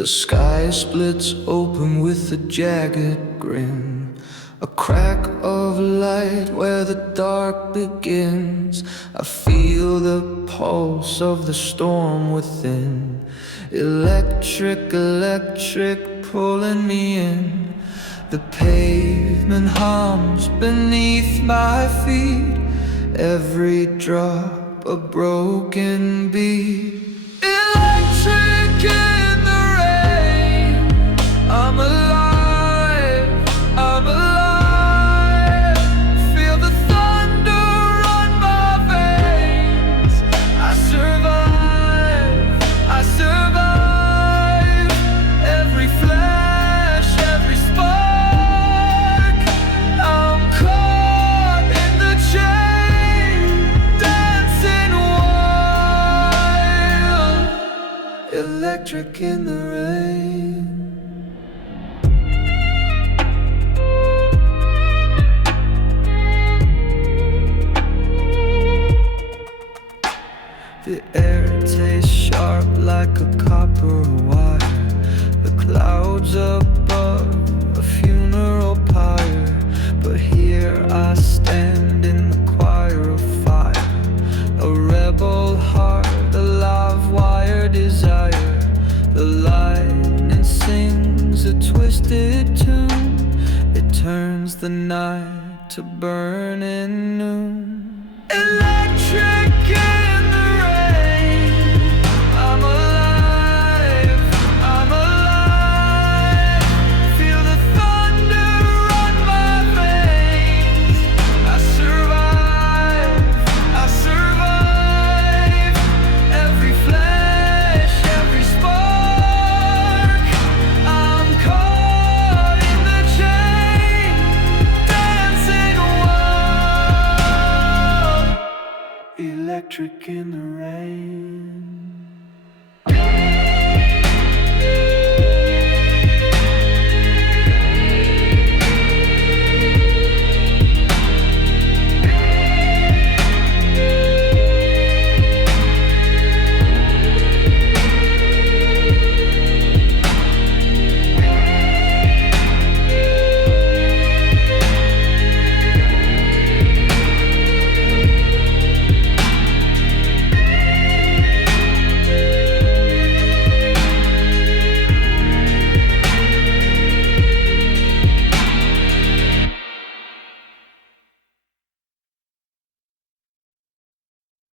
The sky splits open with a jagged grin, a crack of light where the dark begins. I feel the pulse of the storm within, electric, electric, pulling me in. The pavement hums beneath my feet, every drop a broken beat. Electric in the rain, I'm alive, I'm alive. Feel the thunder run my veins. I survive, I survive. Every flash, every spark, I'm caught in the chain, dancing wild. Electric in the rain. The air tastes sharp like a copper wire. The clouds above, a funeral pyre. But here I stand in the choir of fire, a rebel heart, a live wire desire. The lightning sings a twisted tune, it turns the night to burning noon. Electric in the rain, I'm alive, I'm alive. Feel the thunder run my veins. I survive, I survive. Every flash, every spark, I'm caught in the chain, dancing wild. Electric in the rain.